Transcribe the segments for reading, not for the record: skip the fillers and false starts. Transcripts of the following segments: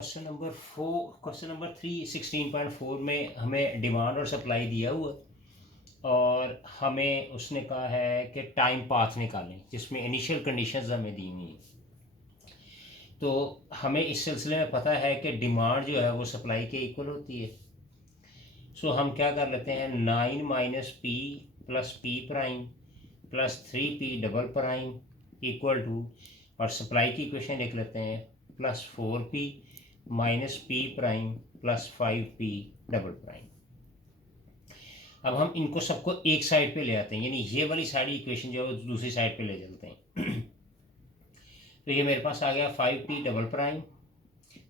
Question number 3 16.4 में हमें demand और सप्लाई दिया हुआ है और हमें उसने कहा है कि टाइम पाथ निकालें जिसमें इनिशियल कंडीशंस हमें दी हुई हैं। तो हमें इस सिलसिले में पता है कि डिमांड जो है वो सप्लाई के इक्वल होती है। सो हम क्या कर लेते हैं, 9 minus P plus P prime plus 3p double prime equal to, और सप्लाई की इक्वेशन लिख लेते हैं, plus 4p minus P prime plus 5p double prime. अब हम इनको सबको एक साइड पे ले आते हैं, यानी ये वाली सारी इक्वेशन जो है वो दूसरी साइड पे ले चलते हैं। तो ये मेरे पास आ गया 5p double prime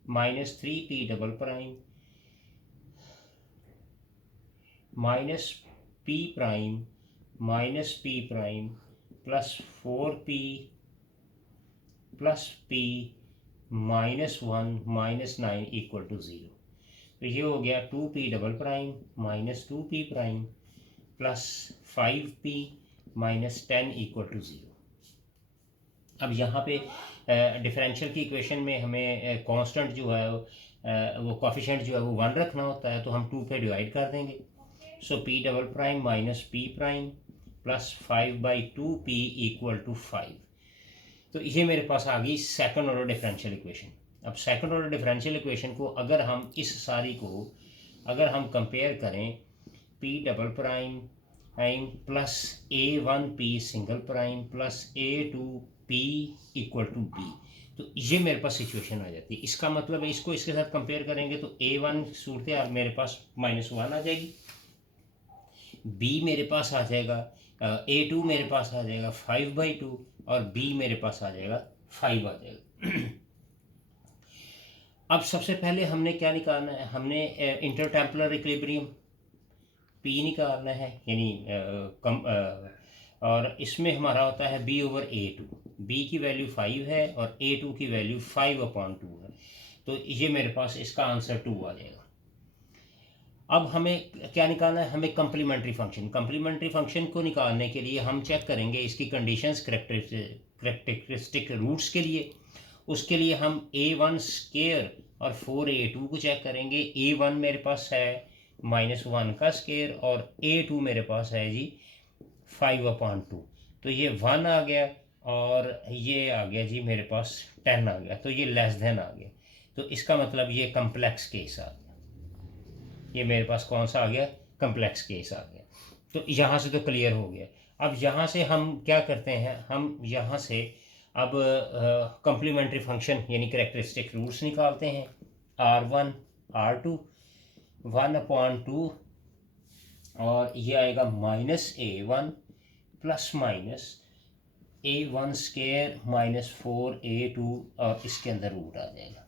minus 3p double prime minus p prime minus p prime plus 4p plus p minus 1 minus 9 equal to 0। तो ये हो गया 2p double prime minus 2p prime plus 5p minus 10 equal to 0। अब यहाँ पे differential की equation में हमें कांस्टेंट जो है वो कोफिशिएंट जो है वो 1 रखना होता है, तो हम 2 पे डिवाइड कर देंगे। So p double prime minus p prime plus 5/2p equal to 5। तो ये मेरे पास आ गई सेकंड ऑर्डर डिफरेंशियल इक्वेशन। अब सेकंड ऑर्डर डिफरेंशियल इक्वेशन को अगर हम इस सारी को अगर हम कंपेयर करें, p double prime plus a1p single prime plus a2p equal to b, तो ये मेरे पास सिचुएशन आ जाती है। इसका मतलब है इसको इसके साथ कंपेयर करेंगे तो a1 सूरत हाल मेरे पास -1 आ जाएगी, b मेरे पास आ जाएगा a2 मेरे पास आ जाएगा 5/2 और b मेरे पास आ जाएगा 5 आ जाएगा। अब सबसे पहले हमने क्या निकालना है, हमने इंटरटेम्पलर इक्विलिब्रियम p निकालना है, यानी और इसमें हमारा होता है b/a2। b की वैल्यू 5 है और a2 की वैल्यू 5/2 है, तो ये मेरे पास इसका आंसर 2 आ जाएगा। अब हमें क्या निकालना है, हमें कम्प्लीमेंट्री फंक्शन। कम्प्लीमेंट्री फंक्शन को निकालने के लिए हम चेक करेंगे इसकी कंडीशंस करेक्टरिस्टिक रूट्स के लिए। उसके लिए हम a1 स्केयर और 4a2 को चेक करेंगे। a1 मेरे पास है -1 का स्केयर और a2 मेरे पास है जी 5/2, तो ये 1 आ गया और ये आ गया जी मेरे पास 10 आ गया, तो ये लेस देन आ गया। तो इसका मतलब ये कम्प्लेक्स केस आ गया, ये मेरे पास कौन सा आ गया, कम्प्लेक्स केस आ गया। तो यहाँ से तो क्लियर हो गया। अब यहाँ से हम क्या करते हैं, हम यहाँ से अब कम्प्लीमेंट्री फंक्शन यानी करेक्टरिस्टिक रूट्स निकालते हैं। r1 r2 1/2 और ये आएगा -a1 plus minus a1 square -4a2 और इसके अंदर रूट आ जाएगा।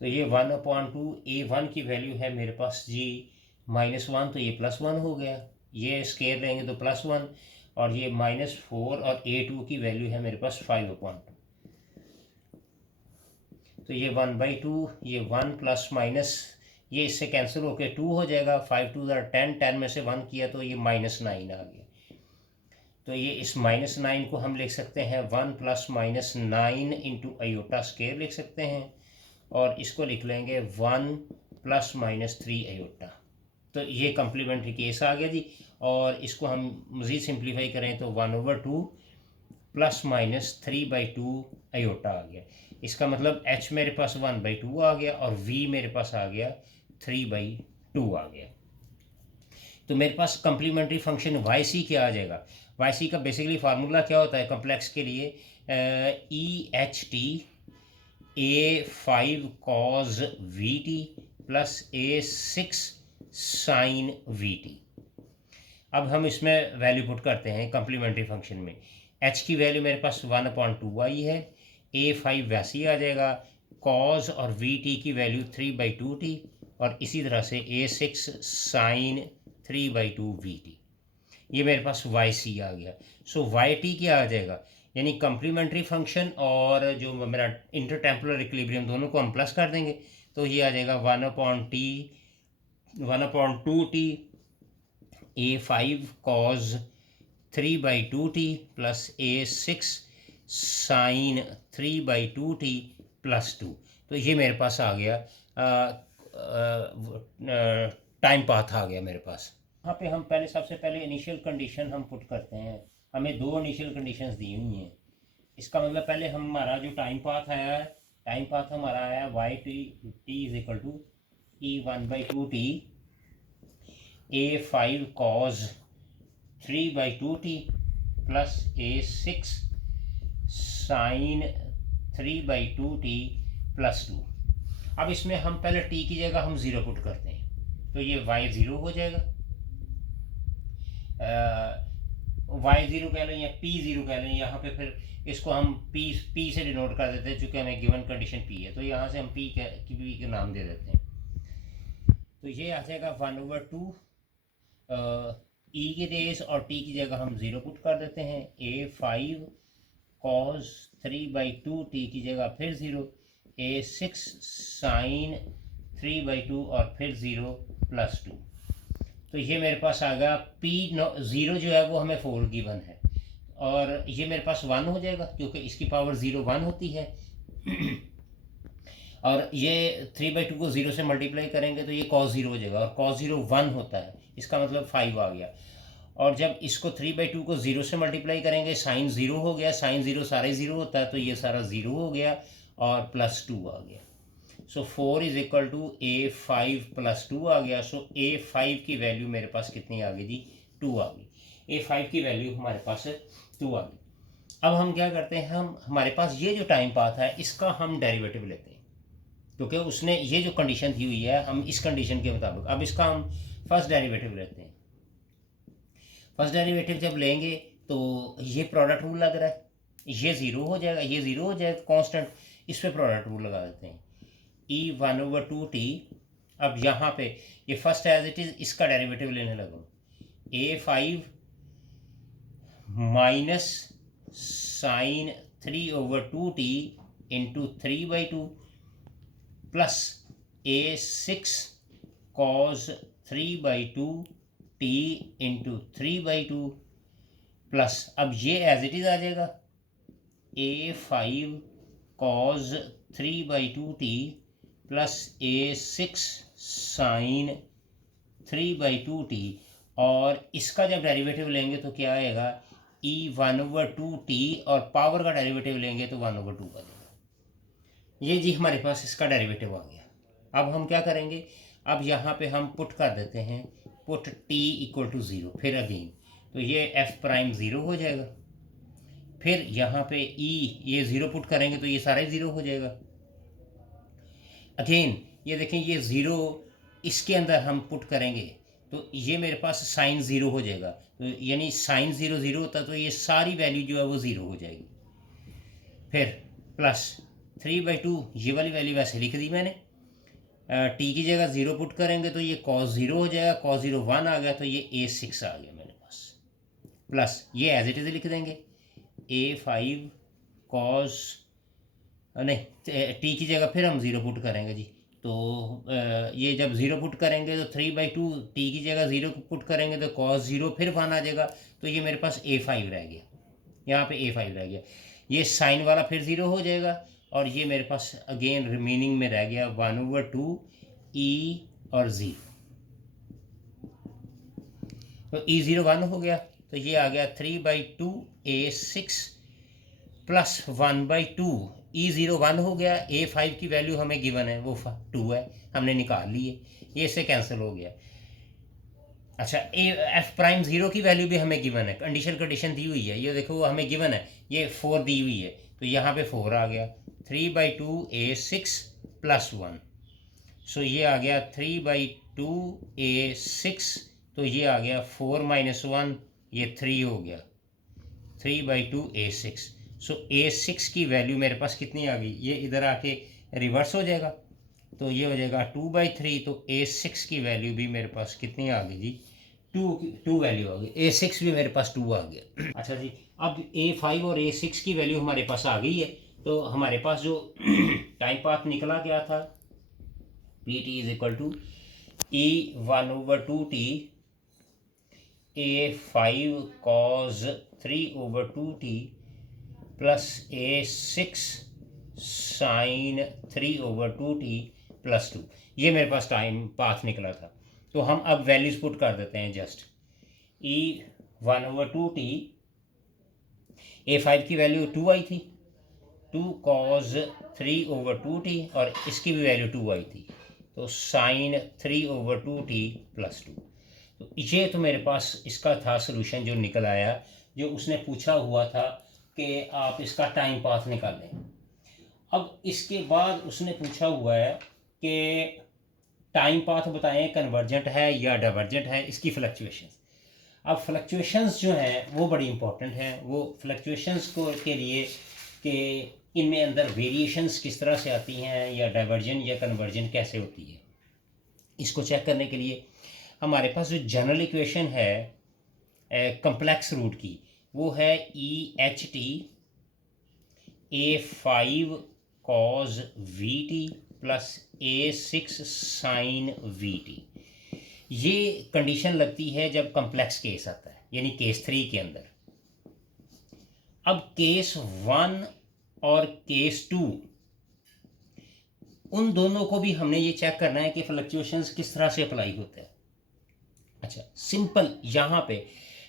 तो ये 1/2 a1 की वैल्यू है मेरे पास जी -1, तो ये +1 हो गया, ये स्केयर लेंगे तो +1, और ये -4 और a2 की वैल्यू है मेरे पास 5/2, तो ये 1/2, ये 1 प्लस माइनस ये इससे कैंसिल होकर 2 हो जाएगा, 5 2 10, 10 में से 1 किया तो ये -9 आ गया। तो ये इस -9 को हम लिख सकते हैं 1 + -9 इंटू आयोटा स्केयर लिख सकते हैं, और इसको लिख लेंगे 1 ± 3 आयोटा। तो ये कम्प्लीमेंट्री केस आ गया जी, और इसको हम मज़ीद सिंप्लीफाई करें तो 1/2 ± 3/2 आयोटा आ गया। इसका मतलब h मेरे पास 1/2 आ गया और v मेरे पास आ गया 3/2 आ गया। तो मेरे पास कम्प्लीमेंट्री फंक्शन yc क्या आ जाएगा, yc का बेसिकली फार्मूला क्या होता है कम्प्लेक्स के लिए, EHT a5 cos vt plus a6 sin vt। अब हम इसमें वैल्यू पुट करते हैं कम्प्लीमेंट्री फंक्शन में। h की वैल्यू मेरे पास 1/2 आई है, a5 वैसे ही आ जाएगा, cos और vt की वैल्यू 3/2t, और इसी तरह से a6 sin 3/2 vt। ये मेरे पास yc आ गया। सो yt क्या आ जाएगा, यानी कम्प्लीमेंट्री फंक्शन और जो मेरा इंटरटेम्पोरल इक्विलिब्रियम दोनों को हम प्लस कर देंगे, तो ये आ जाएगा 1/2t a5 cos 3/2t plus a6 sin 3/2t +2। तो तो ये मेरे पास आ गया टाइम पाथ आ गया मेरे पास। यहाँ पे हम पहले सबसे पहले इनिशियल कंडीशन हम पुट करते हैं। हमें दो इनिशियल कंडीशंस दी हुई हैं। इसका मतलब पहले हमारा जो टाइम पाथ आया है, टाइम पाथ हमारा आया Y T is equal to E1/2t A5 cos 3/2t plus A6 sin 3/2t plus 2। अब इसमें हम पहले t की जगह हम 0 पुट करते हैं, तो ये y 0 हो जाएगा, y0 कह लें या p0 कह लें। यहाँ पे फिर इसको हम p से डिनोट कर देते हैं, चूँकि हमें गिवन कंडीशन p है, तो यहाँ से हम p का नाम दे देते हैं। तो ये आ जाएगा 1/2 e की डेज और t की जगह हम 0 पुट कर देते हैं। A5 cos 3/2t की जगह फिर 0, A6 sin 3/2 और फिर 0 प्लस 2। तो ये मेरे पास आ गया P0 जो है वो हमें 4 गिवन है, और ये मेरे पास 1 हो जाएगा क्योंकि इसकी पावर 0 1 होती है। और ये 3/2 को 0 से मल्टीप्लाई करेंगे तो ये cos 0 हो जाएगा, और cos 0 1 होता है, इसका मतलब 5 आ गया। और जब इसको 3/2 को 0 से मल्टीप्लाई करेंगे साइन 0 हो गया, साइन 0 सारा ही 0 होता है, तो ये सारा 0 हो गया और प्लस 2 आ गया। So 4 is equal to A5 plus 2 आ गया। सो A5 की वैल्यू मेरे पास कितनी आ गई जी? 2 आ गई। A5 की वैल्यू हमारे पास 2 आ गई। अब हम क्या करते हैं, हम हमारे पास ये जो टाइम पाथ है इसका हम डेरिवेटिव लेते हैं, क्योंकि उसने ये जो कंडीशन दी हुई है हम इस कंडीशन के मुताबिक अब इसका हम फर्स्ट डेरिवेटिव लेते हैं। फर्स्ट डेरिवेटिव जब लेंगे तो ये प्रोडक्ट रूल लग रहा है, ये 0 हो जाएगा, ये 0 हो जाएगा कांस्टेंट, इस पर प्रोडक्ट रूल लगा देते हैं E1/2t। अब यहाँ पे ये फर्स्ट एज इट इज इसका डेरिवेटिव लेने लगा, A5 minus sine 3/2t into 3/2 plus A6 cos 3/2t into 3/2 plus, अब ये एज इट इज आ जाएगा A5 cos 3/2t plus A6 sin 3/2t, और इसका जब डेरिवेटिव लेंगे तो क्या आएगा E1/2t, और पावर का डेरिवेटिव लेंगे तो 1/2 का देगा। ये जी हमारे पास इसका डेरिवेटिव आ गया। अब हम क्या करेंगे, अब यहाँ पे हम पुट कर देते हैं, पुट t इक्वल टू 0, फिर अगेन तो ये f' 0 हो जाएगा। फिर यहाँ पे e ये 0 पुट करेंगे तो ये सारा ही 0 हो जाएगा। अगेन ये देखें, ये 0 इसके अंदर हम पुट करेंगे तो ये मेरे पास साइन 0 हो जाएगा, तो यानी साइन 0 0 होता तो ये सारी वैल्यू जो है वो 0 हो जाएगी। फिर प्लस 3/2, ये वाली वैल्यू वैसे लिख दी मैंने, टी की जगह 0 पुट करेंगे तो ये cos 0 हो जाएगा, cos 0 1 आ गया, तो ये A6 आ गया मेरे पास, प्लस ये एज इट इज लिख देंगे A5 cos, नहीं टी की जगह फिर हम 0 पुट करेंगे जी, तो ये जब 0 पुट करेंगे तो 3/2, टी की जगह 0 पुट करेंगे तो cos 0 फिर 1 आ जाएगा, तो ये मेरे पास A5 रह गया, यहाँ पे A5 रह गया। ये साइन वाला फिर 0 हो जाएगा, और ये मेरे पास अगेन रिमेनिंग में रह गया 1/2 E और 0, तो E0 1 हो गया, तो ये आ गया 3/2 A6 प्लस 1/2 E0 1 हो गया। A5 की वैल्यू हमें गिवन है वो 2 है, हमने निकाल ली है, ये इससे कैंसिल हो गया। अच्छा, f' 0 की वैल्यू भी हमें गिवन है, कंडीशन दी हुई है, ये देखो वो हमें गिवन है, ये 4 दी हुई है, तो यहाँ पे 4 आ गया, 3/2 A6 प्लस 1, सो ये आ गया 3/2 A6, तो ये आ गया 4 - 1, ये 3 हो गया, 3/2 A6। सो A6 की वैल्यू मेरे पास कितनी आ गई, ये इधर आके रिवर्स हो जाएगा, तो ये हो जाएगा 2/3, तो A6 की वैल्यू भी मेरे पास कितनी आ गई जी, 2 वैल्यू आ गई, A6 भी मेरे पास 2 आ गया। अच्छा जी, अब A5 और A6 की वैल्यू हमारे पास आ गई है, तो हमारे पास जो टाइम पाथ निकला गया था PT is equal to E1/2t A5 cos 3/2t plus A6 sine 3/2t plus 2, ये मेरे पास टाइम पाथ निकला था। तो हम अब वैल्यूज़ पुट कर देते हैं जस्ट। ई 1/2t, A5 की वैल्यू 2 आई थी, 2 cos 3/2t, और इसकी भी वैल्यू 2 आई थी, तो साइन 3/2t प्लस 2। तो ये तो मेरे पास इसका था सोल्यूशन जो निकल आया, जो उसने पूछा हुआ था कि आप इसका टाइम पाथ निकालें। अब इसके बाद उसने पूछा हुआ है कि टाइम पाथ बताएं कन्वर्जेंट है या डाइवर्जेंट है, इसकी फ्लक्चुएशंस। अब फ्लक्चुएशंस जो हैं वो बड़ी इंपॉर्टेंट हैं। वो फ्लक्चुएशंस को के लिए कि इनमें अंदर वेरिएशंस किस तरह से आती हैं, या डाइवर्जन या कन्वर्जन कैसे होती है, इसको चेक करने के लिए हमारे पास जो जनरल इक्वेशन है कम्प्लेक्स रूट की, वो है EHT A5 cos VT plus A6 sin VT। ये कंडीशन लगती है जब कम्प्लेक्स केस आता है, यानी केस 3 के अंदर। अब केस 1 और केस 2, उन दोनों को भी हमने ये चेक करना है कि फ्लक्चुएशंस किस तरह से अप्लाई होते हैं। अच्छा, सिंपल यहाँ पे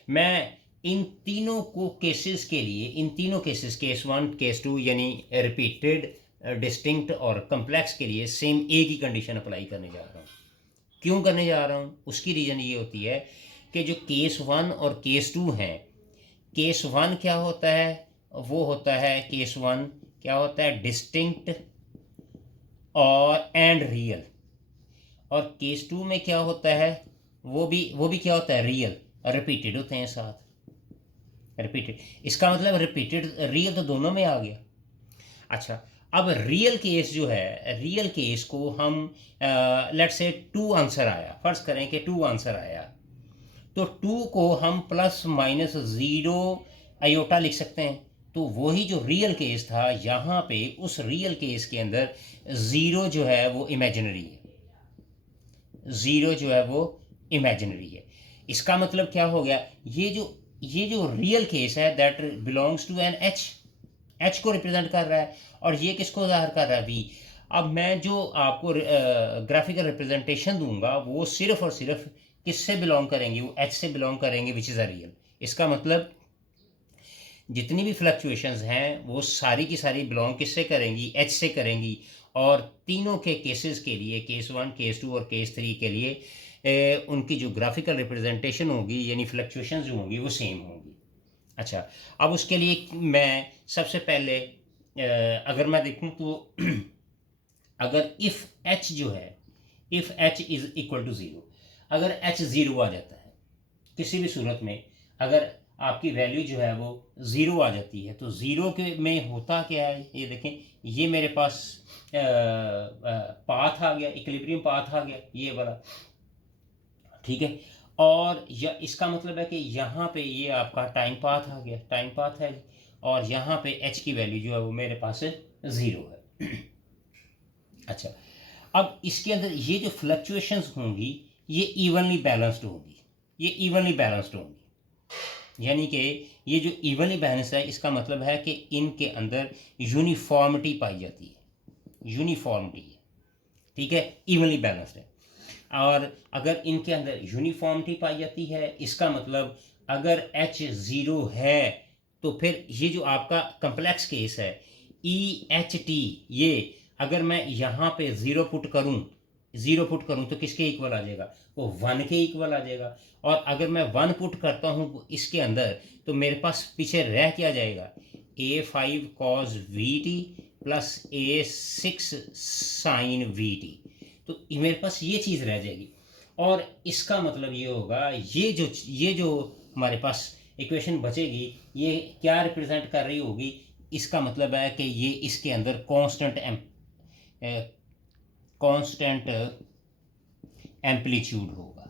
मैं इन तीनों को केसेस के लिए, इन तीनों केसेस केस 1 केस 2 यानी रिपीटेड, डिस्टिंक्ट और कम्प्लेक्स के लिए सेम एक ही कंडीशन अप्लाई करने जा रहा हूँ। क्यों करने जा रहा हूँ, उसकी रीज़न ये होती है कि जो केस 1 और केस 2 हैं, केस 1 क्या होता है, वो होता है केस 1 क्या होता है, डिस्टिंक्ट और एंड रियल। और केस 2 में क्या होता है, वो भी क्या होता है, रियल, रिपीटेड होते हैं साथ, रिपीटेड। इसका मतलब रिपीटेड रियल तो दोनों में आ गया। अच्छा, अब रियल केस जो है, रियल केस को हम लेट्स से 2 आंसर आया, फर्ज करें कि 2 आंसर आया, तो 2 को हम प्लस माइनस 0 आयोटा लिख सकते हैं। तो वही जो रियल केस था, यहाँ पे उस रियल केस के अंदर 0 जो है वो इमेजिनरी है, 0 जो है वो इमेजिनरी है। इसका मतलब क्या हो गया, ये जो रियल केस है that belongs to N H को रिप्रेजेंट कर रहा है, और ये किसको ज़ाहिर कर रहा है, वी। अब मैं जो आपको ग्राफिकल रिप्रेजेंटेशन दूंगा वो सिर्फ और सिर्फ किससे बिलोंग करेंगे, वो एच से बिलोंग करेंगे, विच इज़ अ रियल। इसका मतलब जितनी भी फ्लक्चुएशंस हैं वो सारी की सारी बिलोंग किससे करेंगी, एच से करेंगी। और तीनों के केसेस के लिए, केस 1 केस 2 और केस 3 के लिए उनकी जो ग्राफिकल रिप्रेजेंटेशन होगी, यानी फ्लक्चुएशंस जो होंगी वो सेम होंगी। अच्छा, अब उसके लिए मैं सबसे पहले अगर मैं देखूं तो अगर इफ़ एच जो है, if H is equal to 0, अगर एच 0 आ जाता है किसी भी सूरत में, अगर आपकी वैल्यू जो है वो 0 आ जाती है, तो 0 के में होता क्या है, ये देखें, ये मेरे पास पाथ आ गया, इक्विलिब्रियम पाथ आ गया, ये वाला, ठीक है। और इसका मतलब है कि यहाँ पे ये आपका टाइम पाथ आ गया, टाइम पाथ है, और यहाँ पे एच की वैल्यू जो है वो मेरे पास 0 है। अच्छा, अब इसके अंदर ये जो फ्लक्चुएशंस होंगी ये इवनली बैलेंस्ड होंगी, ये इवनली बैलेंस्ड होंगी, यानी कि ये जो इवनली बैलेंस है, इसका मतलब है कि इनके अंदर यूनिफॉर्मिटी पाई जाती है, यूनिफॉर्मिटी है, ठीक है, इवनली बैलेंस्ड है। और अगर इनके अंदर यूनिफॉर्मिटी पाई जाती है, इसका मतलब अगर एच 0 है, तो फिर ये जो आपका कम्प्लेक्स केस है EHT, ये अगर मैं यहाँ पे 0 पुट करूँ तो किसके इक्वल आ जाएगा, वो 1 के इक्वल आ जाएगा। और अगर मैं 1 पुट करता हूँ इसके अंदर, तो मेरे पास पीछे रह क्या जाएगा, A5 cos VT plus A6 sin VT, तो मेरे पास ये चीज़ रह जाएगी। और इसका मतलब ये होगा, ये जो हमारे पास इक्वेशन बचेगी, ये क्या रिप्रेजेंट कर रही होगी, इसका मतलब है कि ये इसके अंदर कांस्टेंट एम्पलीट्यूड होगा,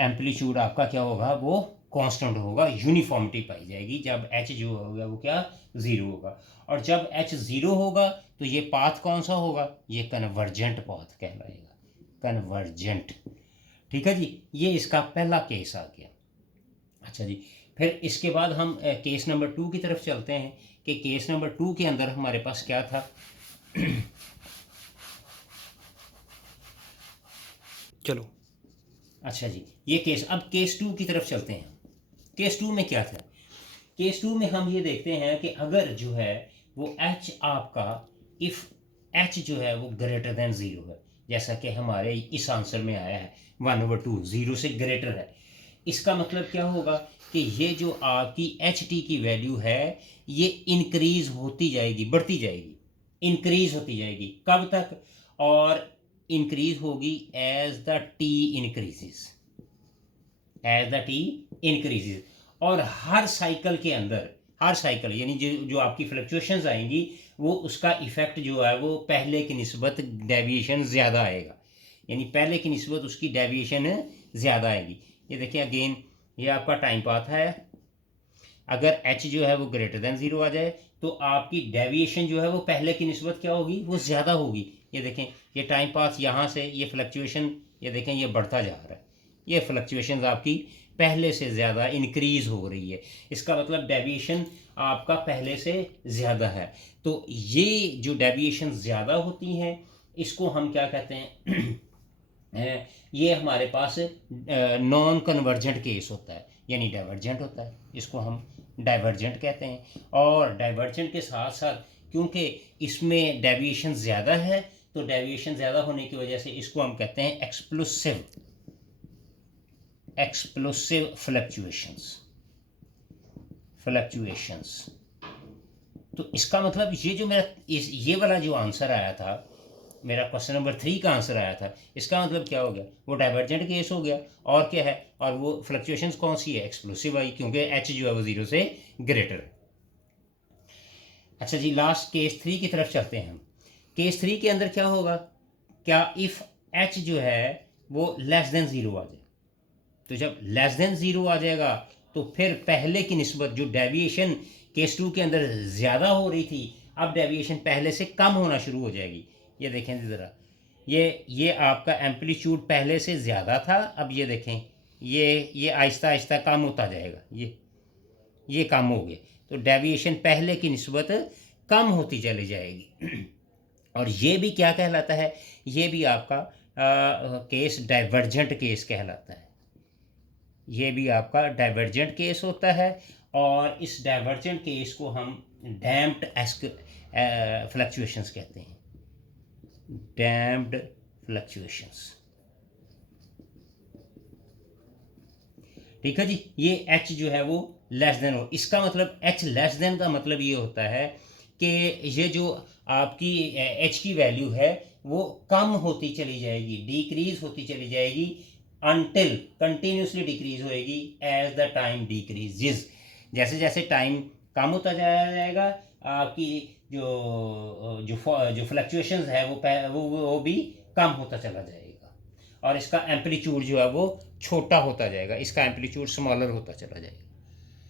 एम्पलीट्यूड आपका क्या होगा, वो कांस्टेंट होगा, यूनिफॉर्मिटी पाई जाएगी जब एच जो होगा वो क्या 0 होगा। और जब एच 0 होगा तो ये पाथ कौन सा होगा, ये कन्वर्जेंट पाथ कहलाएगा, कन्वर्जेंट, ठीक है जी। ये इसका पहला केस आ गया। अच्छा जी, फिर इसके बाद हम केस नंबर 2 की तरफ चलते हैं। कि केस नंबर 2 के अंदर हमारे पास क्या था। चलो। अच्छा जी, ये केस, अब केस 2 की तरफ चलते हैं। केस 2 में क्या था? केस 2 में हम ये देखते हैं कि अगर जो है वो एच आपका, इफ़ एच जो है वो ग्रेटर देन ज़ीरो है, जैसा कि हमारे इस आंसर में आया है 1/2, ज़ीरो से ग्रेटर है, इसका मतलब क्या होगा कि ये जो आपकी एच टी की वैल्यू है ये इंक्रीज होती जाएगी, बढ़ती जाएगी, इंक्रीज होती जाएगी। कब तक? और इंक्रीज होगी as the T increases, as the T increases. और हर साइकिल के अंदर, हर साइकिल यानी जो जो आपकी फ्लक्चुएशंस आएंगी वो उसका इफेक्ट जो है वो पहले की निस्बत डेविएशन ज़्यादा आएगा, यानी पहले की निस्बत उसकी डेविएशन ज़्यादा आएगी। ये देखिए अगेन, ये आपका टाइम पाथ है। अगर एच जो है वो ग्रेटर देन ज़ीरो आ जाए तो आपकी डेविएशन जो है वो पहले की निस्बत क्या होगी, वो ज़्यादा होगी। ये देखें, ये टाइम पास यहाँ से ये फ्लक्चुएशन, ये देखें ये बढ़ता जा रहा है, ये फ्लक्चुएशन आपकी पहले से ज़्यादा इंक्रीज़ हो रही है, इसका मतलब डेविएशन आपका पहले से ज़्यादा है। तो ये जो डेविएशन ज़्यादा होती हैं इसको हम क्या कहते हैं, ये हमारे पास नॉन कन्वर्जेंट केस होता है, यानी डाइवर्जेंट होता है, इसको हम डाइवर्जेंट कहते हैं। और डाइवर्जेंट के साथ साथ क्योंकि इसमें डेविएशन ज़्यादा है तो डेविएशन ज़्यादा होने की वजह से इसको हम कहते हैं एक्सप्लोसिव, एक्सप्लोसिव फ्लक्चुएशंस, फ्लक्चुएशंस। तो इसका मतलब ये जो मेरा ये वाला जो आंसर आया था, मेरा क्वेश्चन नंबर 3 का आंसर आया था, इसका मतलब क्या हो गया, वो डाइवर्जेंट केस हो गया। और क्या है, और वो फ्लक्चुएशंस कौन सी है, एक्सप्लोसिव आई, क्योंकि एच जो है वो ज़ीरो से ग्रेटर है। अच्छा जी, लास्ट केस 3 की तरफ चलते हैं हम। केस 3 के अंदर क्या होगा, क्या इफ़ एच जो है वो लेस देन ज़ीरो आ जाए, तो जब लेस देन ज़ीरो आ जाएगा तो फिर पहले की निस्बत जो डेविएशन केस 2 के अंदर ज़्यादा हो रही थी, अब डेविएशन पहले से कम होना शुरू हो जाएगी। ये देखें ज़रा, ये आपका एम्पलीट्यूड पहले से ज़्यादा था, अब ये देखें ये आहिस्ता आहिस्ता कम होता जाएगा, ये कम हो गया, तो डेविएशन पहले की निस्बत कम होती चली जाएगी। और ये भी क्या कहलाता है, ये भी आपका केस डाइवर्जेंट केस कहलाता है, ये भी आपका डाइवर्जेंट केस होता है। और इस डाइवर्जेंट केस को हम डैम्प्ड फ्लक्चुएशंस कहते हैं, डैम्प्ड फ्लक्चुएशंस। ठीक है जी, ये एच जो है वो लेस देन हो, इसका मतलब एच लेस देन का मतलब ये होता है कि ये जो आपकी एच की वैल्यू है वो कम होती चली जाएगी, डिक्रीज होती चली जाएगी, अनटिल कंटिन्यूसली डिक्रीज होएगी एज द टाइम डिक्रीजेस। जैसे जैसे टाइम कम होता जाएगा आपकी जो फ्लक्चुएशंस है वो भी कम होता चला जाएगा, और इसका एम्पलीट्यूड जो है वो छोटा होता जाएगा, इसका एम्पलीट्यूड स्मॉलर होता चला जाएगा।